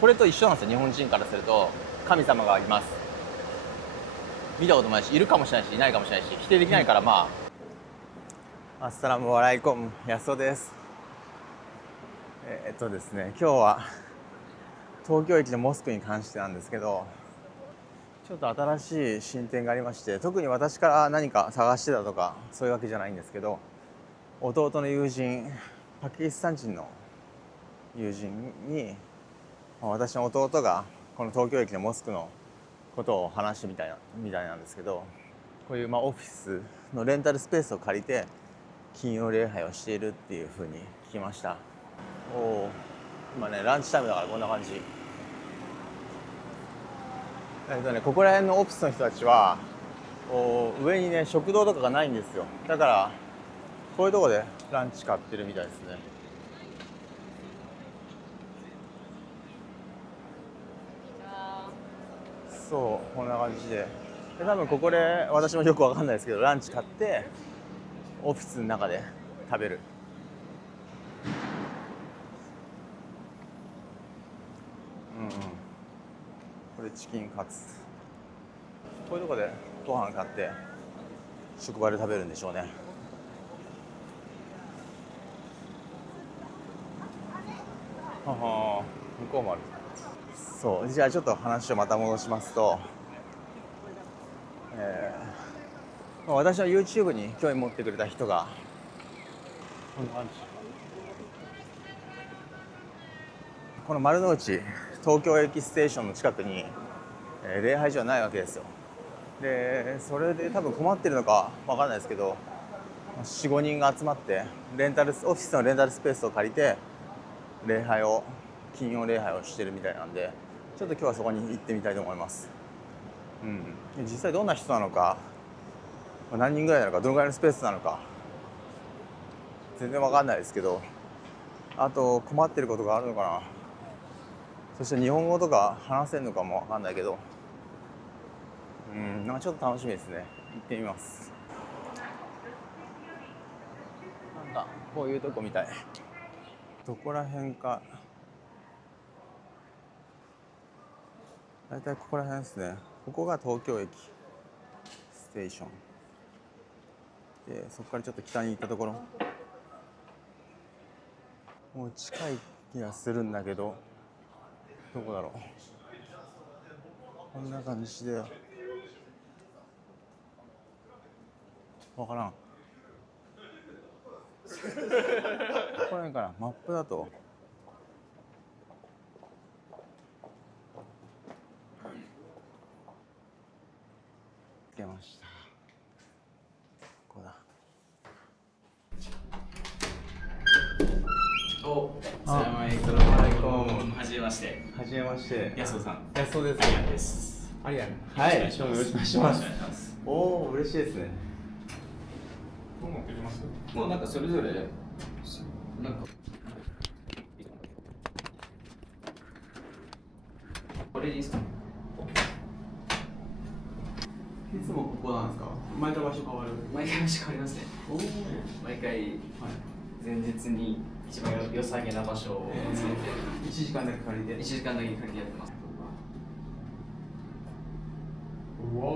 これと一緒なんですよ。日本人からすると神様がいます、見たこともないし、いるかもしれないしいないかもしれないし、否定できないから。まあ、アッサラムアライコム、ヤスオです。ですね、今日は東京駅のモスクに関してなんですけど、ちょっと新しい進展がありまして、特に私から何か探してたとかそういうわけじゃないんですけど、弟の友人、パキスタン人の友人に、私の弟がこの東京駅のモスクのことを話してみたいなんですけど、こういうオフィスのレンタルスペースを借りて金曜礼拝をしているっていうふうに聞きました。今ねランチタイムだからこんな感じ。ここら辺のオフィスの人たちは上にね食堂とかがないんですよ。だからこういうとこでランチ買ってるみたいですね。そうこんな感じで、多分ここで私もよくわかんないですけどランチ買ってオフィスの中で食べる。これチキンカツ、こういうとこでご飯買って職場で食べるんでしょうね。はは、向こうもある。そうじゃあちょっと話をまた戻しますと、私の YouTube に興味持ってくれた人がこんな感じ。この丸の内東京駅ステーションの近くに、礼拝所はないわけですよ。でそれで多分困ってるのか分かんないですけど、 4,5 人が集まってオフィスのレンタルスペースを借りて金曜礼拝をしてるみたいなんで、ちょっと今日はそこに行ってみたいと思います。実際どんな人なのか、何人ぐらいなのか、どのぐらいのスペースなのか全然分かんないですけど、あと困ってることがあるのかな、そして日本語とか話せるのかも分かんないけど、なんかちょっと楽しみですね。行ってみます。なんかこういうとこみたい。どこら辺か、だいたいここら辺ですね。ここが東京駅ステーションで、そこからちょっと北に行ったところ、もう近い気がするんだけど、どこだろう。こんな感じで分からん。ここら辺かな。マップだとつけました。ここだ。サラムアレイコム。はじめまして。はじめまして。安尾さん。安尾です。アリアンです。アリアン。はい。よろしくお願いします。おお、嬉しいですね。どう持ってきます？もうなんかそれぞれなんかこれでいいですか？いつもここなんですか？毎回場所変わる？毎回場所変わりますね。毎回前日に一番良さげな場所を見つけて、1時間だけ借りて。1時間だけかけてやってます。アッバル、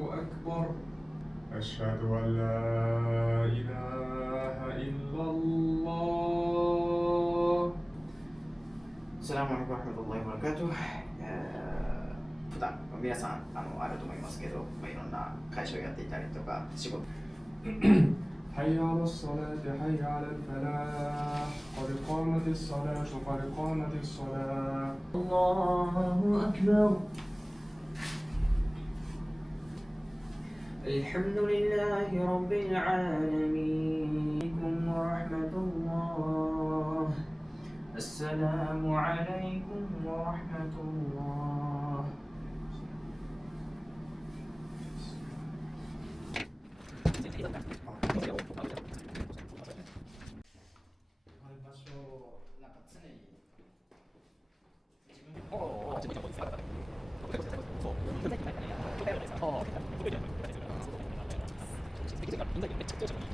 アッバル。アシハドアンライラハイッラッラー。アスサラムアライコムわラヒマトゥルラヒわバラカトゥ。普段皆さんあると思いますけど、いろんな会社をやっていたりとか仕事حي على الصلاة حي على الفلاح قد قامت الصلاة قد قامت الصلاة الله أكبر الحمد لله رب العالمين ورحمة الله السلام عليكم ورحمة الله.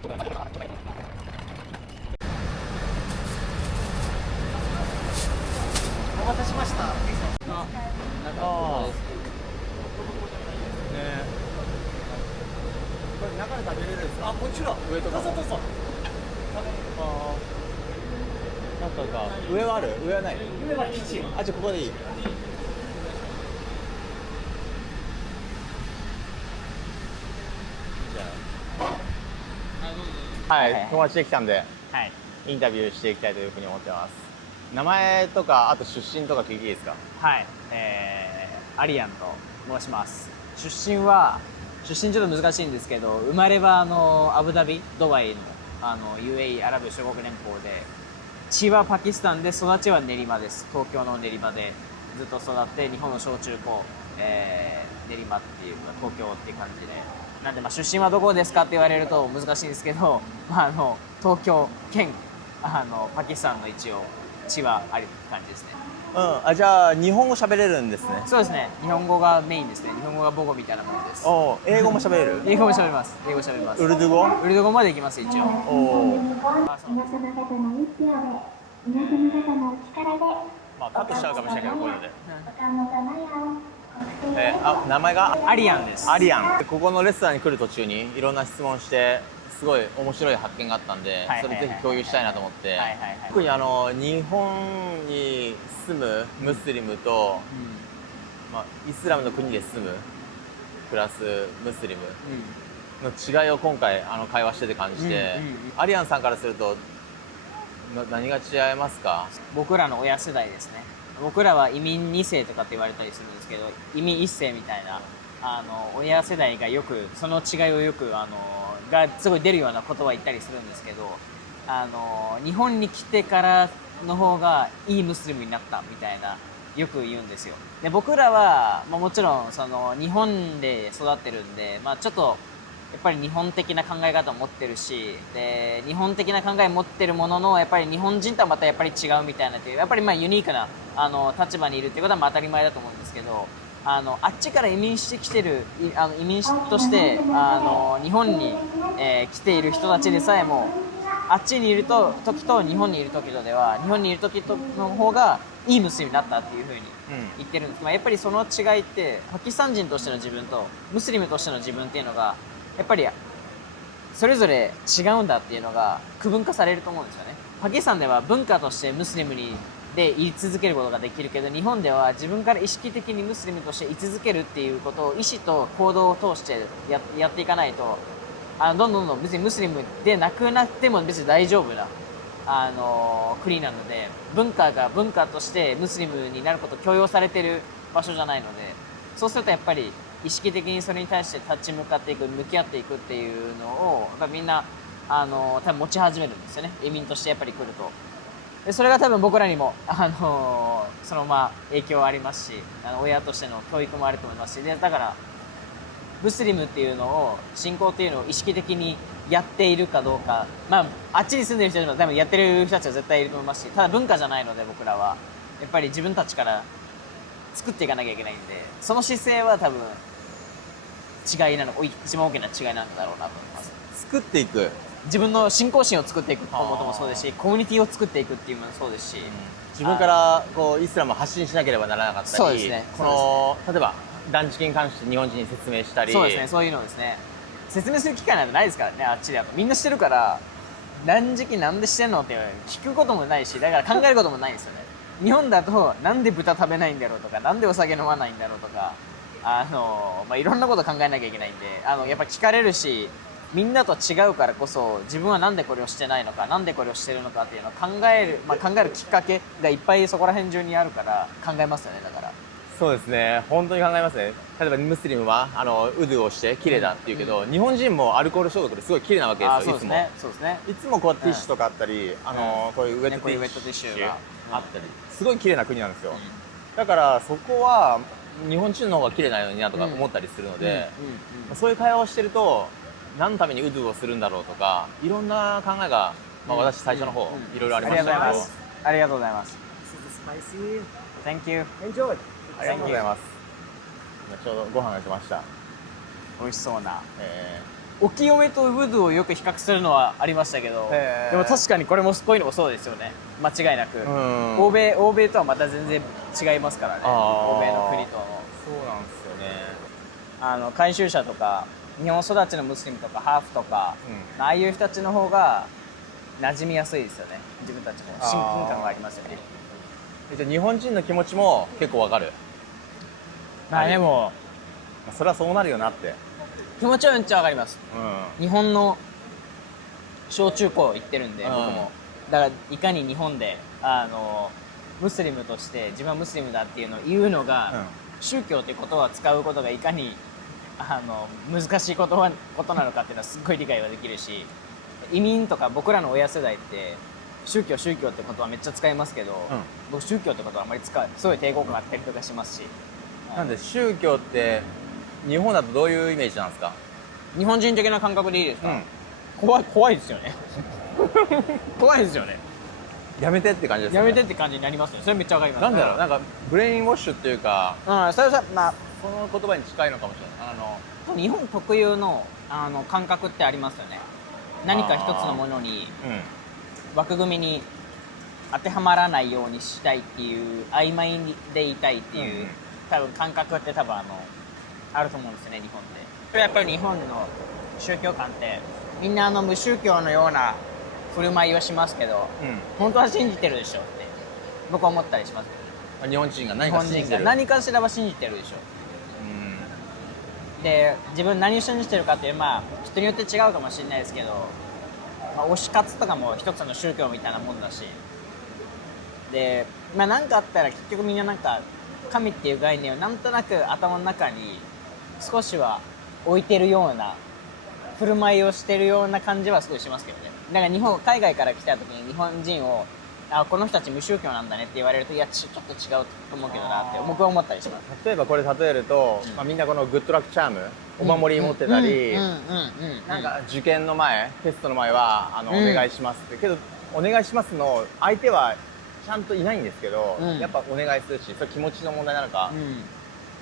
お待たせしました。ああねこれ中で食べれるんですか？あ、もちろん。上とかもどうぞどうぞ。ああ中か上はある？上はない？上はキッチン。あ、じゃあここでいい。いいじゃない？はい、友達できたんではい。インタビューしていきたいというふうに思ってます。名前とかあと出身とか聞いていいですか？はい。アリアンと申します。出身ちょっと難しいんですけど、生まれはアブダビ、ドバイのUAE アラブ首長国連邦で、血はパキスタンで育ちは練馬です。東京の練馬でずっと育って日本の小中高、練馬っていうか東京っていう感じで。なんで出身はどこですかって言われると難しいんですけど、東京兼パキスタンの一応血はある感じですね。うん、あ、じゃあ日本語喋れるんですね。そうですね。日本語がメインですね。日本語が母語みたいなものです。おう、英語も喋れる？英語も喋れます。英語喋れます。ウルドゥ語？ウルドゥ語までいきます一応。おお。あ、そう。皆様方の一票で、皆様方のお力で、まあカットしちゃうかもしれないけどこういうので。お顔の様やを確定あ、名前がアリアンです。アリアン。ここのレストランに来る途中にいろんな質問してすごい面白い発見があったんで、はいそれぜひ共有したいなと思って、はいはいはい。特に日本に住むムスリムと、まあ、イスラムの国で住むプラスムスリムの違いを今回会話してて感じて、アリアンさんからすると何が違いますか？僕らの親世代ですね。僕らは移民2世とかって言われたりするんですけど、移民1世みたいな親世代がよくその違いをよくがすごい出るような言葉を言ったりするんですけど、日本に来てからの方がいいムスリムになったみたいなよく言うんですよ。で僕らは、もちろん日本で育ってるんで、ちょっとやっぱり日本的な考え方を持ってるし、で日本的な考えを持ってるもののやっぱり日本人とはまたやっぱり違うみたいなというやっぱりユニークな立場にいるっていうことは当たり前だと思うんですけど、あっちから移民してきてる移民として日本に、来ている人たちでさえもあっちにいる時と日本にいる時とでは日本にいる時との方がいいムスリムになったっていうふうに言ってるんです、やっぱりその違いってパキスタン人としての自分とムスリムとしての自分っていうのがやっぱりそれぞれ違うんだっていうのが区分化されると思うんですよね。パキスタンでは文化としてムスリムで居続けることができるけど、日本では自分から意識的にムスリムとして居続けるっていうことを意思と行動を通してやっていかないとどんどん別にムスリムでなくなっても別に大丈夫な国なので、文化が文化としてムスリムになることを許容されてる場所じゃないので、そうするとやっぱり意識的にそれに対して立ち向かっていく向き合っていくっていうのをやっぱみんな多分持ち始めるんですよね、移民としてやっぱり来ると。でそれが多分僕らにもその影響はありますし、親としての教育もあると思いますし、でだからムスリムっていうのを信仰っていうのを意識的にやっているかどうか、あっちに住んでる人たちも多分やってる人たちは絶対いると思いますし、ただ文化じゃないので僕らはやっぱり自分たちから作っていかなきゃいけないんで、その姿勢は多分違いなの一番大きな違いなんだろうなと思います。作っていく、自分の信仰心を作っていくこともそうですし、コミュニティを作っていくっていうのもそうですし、自分からイスラムを発信しなければならなかったり、そうですね、例えば断食に関して日本人に説明したり、そうですね、そういうのですね、説明する機会なんてないですからね、あっちではみんなしてるから、断食なんでしてんのって聞くこともないし、だから考えることもないんですよね。日本だとなんで豚食べないんだろうとか、なんでお酒飲まないんだろうとか、いろんなこと考えなきゃいけないんで、やっぱ聞かれるし、みんなと違うからこそ自分はなんでこれをしてないのか、なんでこれをしてるのかっていうのを考えるきっかけがいっぱいそこら辺中にあるから考えますよね。だからそうですね、本当に考えますね。例えばムスリムはウドゥをして綺麗だっていうけど、日本人もアルコール消毒ですごい綺麗なわけですよ。いつもそうですね、いつもこうティッシュとかあったり、こういうウェットティッシュがあったり、すごい綺麗な国なんですよ。だからそこは日本人の方が綺麗なのになとか思ったりするので、そういう会話をしてると何のためにウドゥをするんだろうとか、いろんな考えが、私最初の方いろいろありましたけど。ありがとうございます。 Spicy. Thank you. Enjoy. ありがとうございます。今ちょうどご飯が来ました。美味しそうなお清めとウドゥをよく比較するのはありましたけど、へーでも確かにこれもこういうのもそうですよね、間違いなく、うん欧米とはまた全然違いますからね、あー欧米の国との。そうなんですよね。回収者とか日本育ちのムスリムとかハーフとか、うああいう人たちの方が馴染みやすいですよね、自分たちも親近感がありますよね。じゃあ日本人の気持ちも結構わかる。まあでもまあそれはそうなるよなって。気持ちはめっちゃわかります。う日本の小中高行ってるんで、うん僕もだからいかに日本でムスリムとして自分はムスリムだっていうのを言うのが、宗教ってことは使うことがいかに難しいことなのかっていうのはすっごい理解ができるし、移民とか僕らの親世代って宗教ってことはめっちゃ使いますけど、僕宗教ってことはあんまりすごい抵抗感があったりとかしますし、なんで宗教って日本だとどういうイメージなんですか？日本人的な感覚でいいですか？怖いですよね怖いですよね。やめてって感じですよね。やめてって感じになりますよ。それめっちゃわかります。なんだろう、なんかブレインウォッシュっていうか、それまあその言葉に近いのかもしれない。日本特有の感覚ってありますよね。何か一つのものに枠組みに当てはまらないようにしたいっていう曖昧でいたいっていう、多分感覚ってあると思うんですよね、日本で。やっぱり日本の宗教観ってみんな無宗教のような振る舞いをしますけど、本当は信じてるでしょって僕は思ったりしますけど、日本人が何日本人がか信じてる。何かしらは信じてるでしょ。で自分何を信じてるかっていう、まあ人によって違うかもしれないですけど、推し活とかも一つの宗教みたいなもんだし、で何かあったら結局みんななんか神っていう概念をなんとなく頭の中に少しは置いてるような振る舞いをしてるような感じはすごいしますけどね。だから海外から来た時に日本人をこの人たち無宗教なんだねって言われると、いやちょっと違うと思うけどなって僕は思ったりします。例えばこれ例えると、みんなこのグッドラックチャームお守り持ってたり、なんか受験の前テストの前はお願いしますって、けどお願いしますの相手はちゃんといないんですけど、やっぱお願いするし、それ気持ちの問題なのか、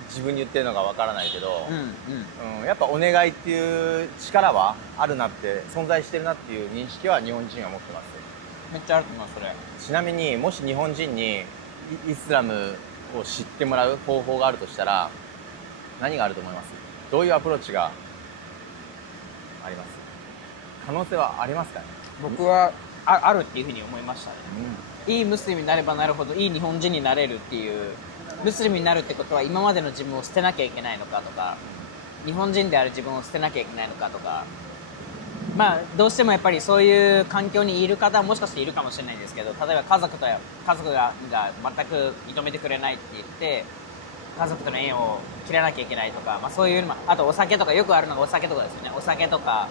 自分に言ってるのかわからないけど、やっぱお願いっていう力はあるなって、存在してるなっていう認識は日本人は持ってます。めっちゃあると思いますそれ。ちなみにもし日本人にイスラムを知ってもらう方法があるとしたら何があると思います？どういうアプローチがあります？可能性はありますかね？僕はあるっていうふうに思いましたね。いいムスリムになればなるほどいい日本人になれるっていう。ムスリムになるってことは今までの自分を捨てなきゃいけないのかとか、日本人である自分を捨てなきゃいけないのかとか、まあどうしてもやっぱりそういう環境にいる方はもしかしているかもしれないんですけど、例えば家族が全く認めてくれないって言って家族との縁を切らなきゃいけないとか、そういうのも、あとお酒とかよくあるのがお酒とかですよね。お酒とか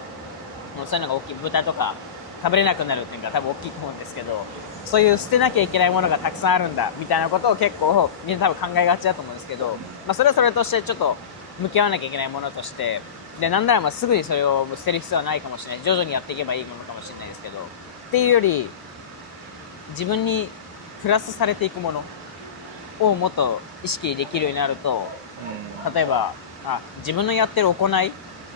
そういうのが大きい、豚とか食べれなくなるっていうのが多分大きいと思うんですけど、そういう捨てなきゃいけないものがたくさんあるんだみたいなことを結構みんな多分考えがちだと思うんですけど、それはそれとしてちょっと向き合わなきゃいけないものとして、でなんならすぐにそれを捨てる必要はないかもしれない、徐々にやっていけばいいものかもしれないですけど、っていうより自分にプラスされていくものをもっと意識できるようになると、例えば自分のやってる行い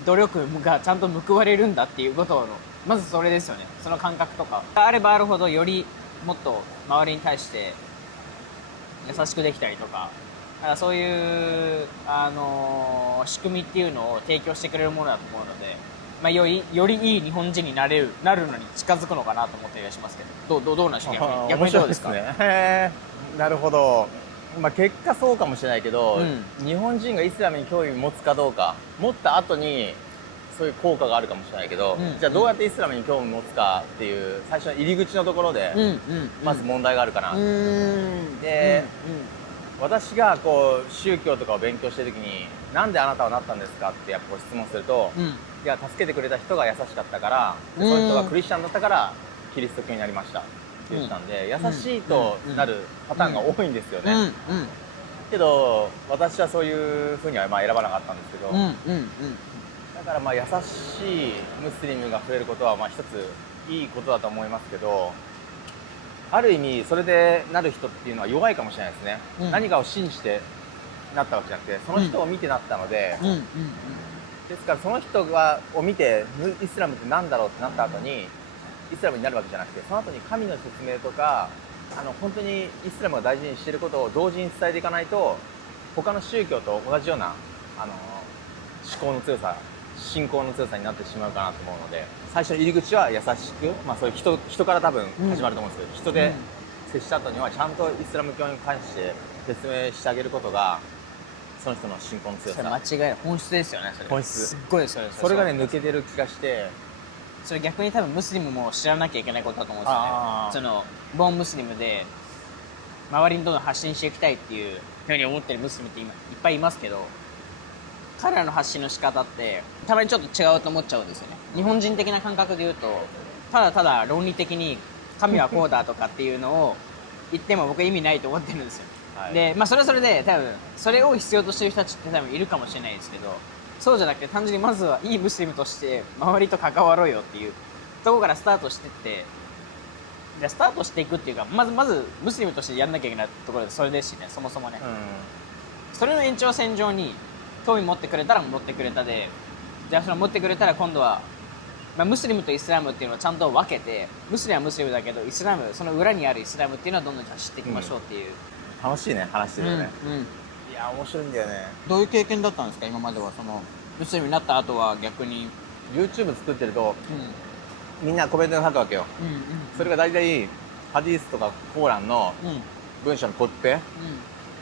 努力がちゃんと報われるんだっていうことのまずそれですよね。その感覚とかがあればあるほどよりもっと周りに対して優しくできたりとか、そういう仕組みっていうのを提供してくれるものだと思うので、よりいい日本人になるのに近づくのかなと思ったりはしますけど、どうなんでしょう？逆にどうですか？面白いですね。なるほど。結果そうかもしれないけど、日本人がイスラムに興味を持つかどうか、持った後にそういう効果があるかもしれないけど、じゃあどうやってイスラムに興味を持つかっていう最初の入り口のところでまず問題があるかな。で、私が宗教とかを勉強してる時になんであなたはなったんですかってやっぱ質問すると、いや助けてくれた人が優しかったから、その人がクリスチャンだったからキリスト教になりましたって言ったんで、優しいとなるパターンが多いんですよね。けど私はそういうふうには選ばなかったんですけど、だから優しいムスリムが増えることは一ついいことだと思いますけど、ある意味それでなる人っていうのは弱いかもしれないですね。何かを信じてなったわけじゃなくて、その人を見てなったので、ですからその人を見てイスラムって何だろうってなった後にイスラムになるわけじゃなくて、その後に神の説明とか本当にイスラムが大事にしていることを同時に伝えていかないと、他の宗教と同じような思考の強さ、信仰の強さになってしまうかなと思うので、最初の入り口は優しく、そういう人から多分始まると思うんですけど、人で接した後にはちゃんとイスラム教に関して説明してあげることがその人の信仰の強それさ、間違いない本質ですよね。それ本質すっごいそれがね抜けてる気がして。それ逆に多分ムスリムも知らなきゃいけないことだと思うんですよね。そのボーンムスリムで周りにどんどん発信していきたいっていうふうに思ってるムスリムって今いっぱいいますけど、彼らの発信の仕方ってたまにちょっと違うと思っちゃうんですよね。日本人的な感覚で言うと、ただただ論理的に神はこうだとかっていうのを言っても僕は意味ないと思ってるんですよ。はい、でそれはそれで多分それを必要としてる人たちって多分いるかもしれないですけど、そうじゃなくて単純にまずはいいムスリムとして周りと関わろうよっていうところからスタートしてって、スタートしていくっていうか、まずムスリムとしてやんなきゃいけないところでそれですしね、そもそもね、それの延長線上に興味持ってくれたら持ってくれたで、じゃあその持ってくれたら今度は、ムスリムとイスラムっていうのをちゃんと分けて、ムスリムはムスリムだけどイスラム、その裏にあるイスラムっていうのはどんどん知っていきましょうっていう、楽しいね話してるよね、いや面白いんだよね。どういう経験だったんですか今までは。そのムスリムになった後は逆に YouTube 作ってると、みんなコメントが書くわけよ、それが大体ハディースとかコーランの文章のコピペ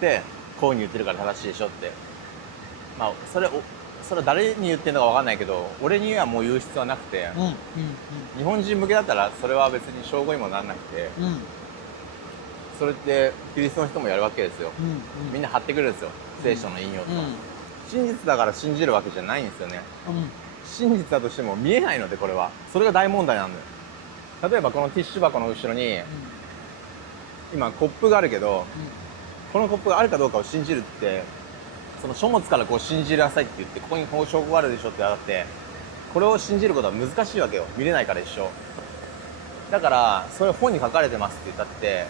でこういうふうに言ってるから正しいでしょって、それは誰に言ってるのか分かんないけど、俺にはもう言う必要はなくて、日本人向けだったらそれは別に証拠にもならなくて、それってキリストの人もやるわけですよ、みんな貼ってくるんですよ、聖書の引用とか、真実だから信じるわけじゃないんですよね、真実だとしても見えないので、これはそれが大問題なんだよ。例えばこのティッシュ箱の後ろに、今コップがあるけど、このコップがあるかどうかを信じるって、その書物からこう信じなさいって言って、ここにこう証拠があるでしょってあって、これを信じることは難しいわけよ、見れないから一緒だから。それ本に書かれてますって言ったって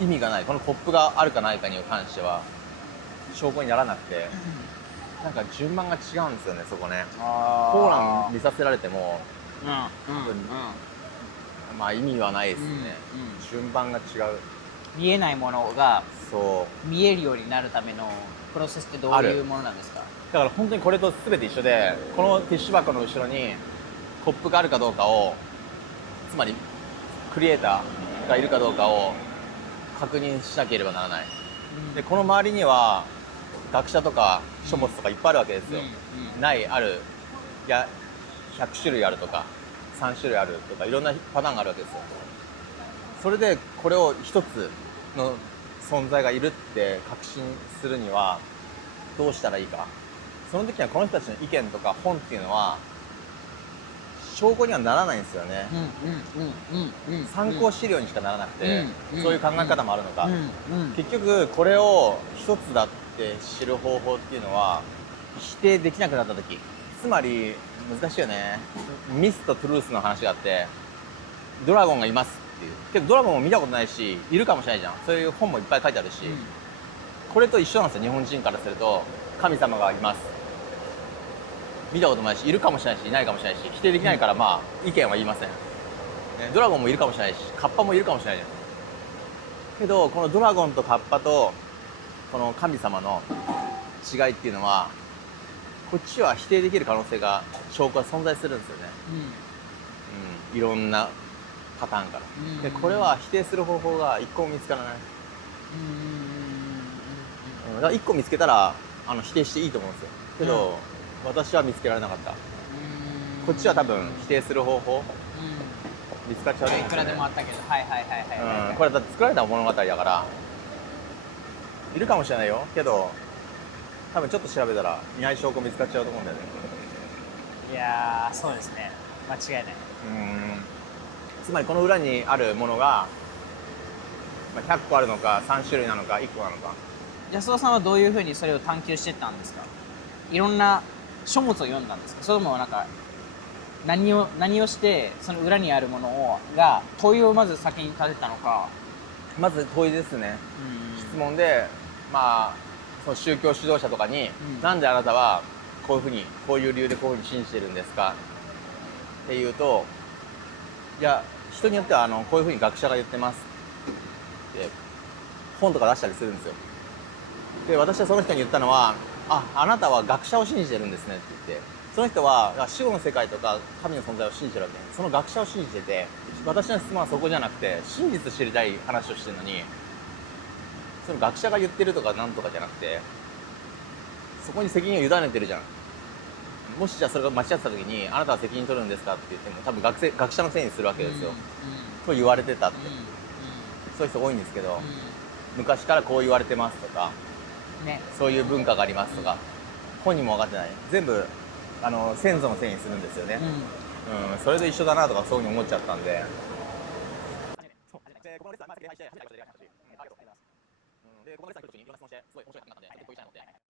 意味がない。このコップがあるかないかに関しては証拠にならなくて、なんか順番が違うんですよね、そこね。コーラン見させられても意味はないですね、順番が違う。見えないものがそう見えるようになるためのプロセスってどういうものなんですか？だから本当にこれと全て一緒で、このティッシュ箱の後ろにコップがあるかどうかを、つまりクリエイターがいるかどうかを確認しなければならない、でこの周りには学者とか書物とかいっぱいあるわけですよ、あるいや100種類あるとか3種類あるとか、いろんなパターンがあるわけですよ。それでこれを一つの存在がいるって確信するにはどうしたらいいか。その時にはこの人たちの意見とか本っていうのは証拠にはならないんですよね、参考資料にしかならなくて、そういう考え方もあるのか、結局これを一つだって知る方法っていうのは否定できなくなった時、つまり難しいよね。ミスとトゥルースの話があって、ドラゴンがいますっていうけど、ドラゴンも見たことないしいるかもしれないじゃん。そういう本もいっぱい書いてあるし、これと一緒なんですよ。日本人からすると神様がいます、見たこともないし、いるかもしれないしいないかもしれないし、否定できないから意見は言いません、ドラゴンもいるかもしれないしカッパもいるかもしれないじゃん。けどこのドラゴンとカッパとこの神様の違いっていうのは、こっちは否定できる可能性が、証拠が存在するんですよね、いろんなパターンから、でこれは否定する方法が一個も見つからない、だから一個見つけたら否定していいと思うんですよ。けど、私は見つけられなかった。こっちは多分否定する方法見つかっちゃうと思うんですよね。いくらでもあったけど、これだって作られた物語だからいるかもしれないよ。けど多分ちょっと調べたらいない証拠見つかっちゃうと思うんだよね。いやー、そうですね、間違いない。つまりこの裏にあるものが100個あるのか3種類なのか1個なのか。安田さんはどういうふうにそれを探求していったんですか？いろんな書物を読んだんですか？それともなんか何をしてその裏にあるものが問いをまず先に立てたのか。まず問いですね、質問で、その宗教指導者とかに、なんであなたはこういうふうにこういう理由でこういうふうに信じてるんですかっていうと、いや人によってはこういうふうに学者が言ってますって本とか出したりするんですよ。で私はその人に言ったのは、あなたは学者を信じてるんですねって言って、その人は死後の世界とか神の存在を信じてるわけです。その学者を信じてて、私の質問はそこじゃなくて真実知りたい話をしてるのに、その学者が言ってるとかなんとかじゃなくて、そこに責任を委ねてるじゃん。もしじゃあそれが間違ってた時に、あなたは責任取るんですかって言っても多分学者のせいにするわけですよ、と言われてたって、そういう人多いんですけど、昔からこう言われてますとか、ね、そういう文化がありますとか、本人も分かってない、全部先祖のせいにするんですよね、それと一緒だなとかそういうふうに思っちゃったんで。このレッスン初めて配信して初めてご紹介しましたし、このレッスン来る時にいろんな質問してすごい面白いなって、こういうしたいので。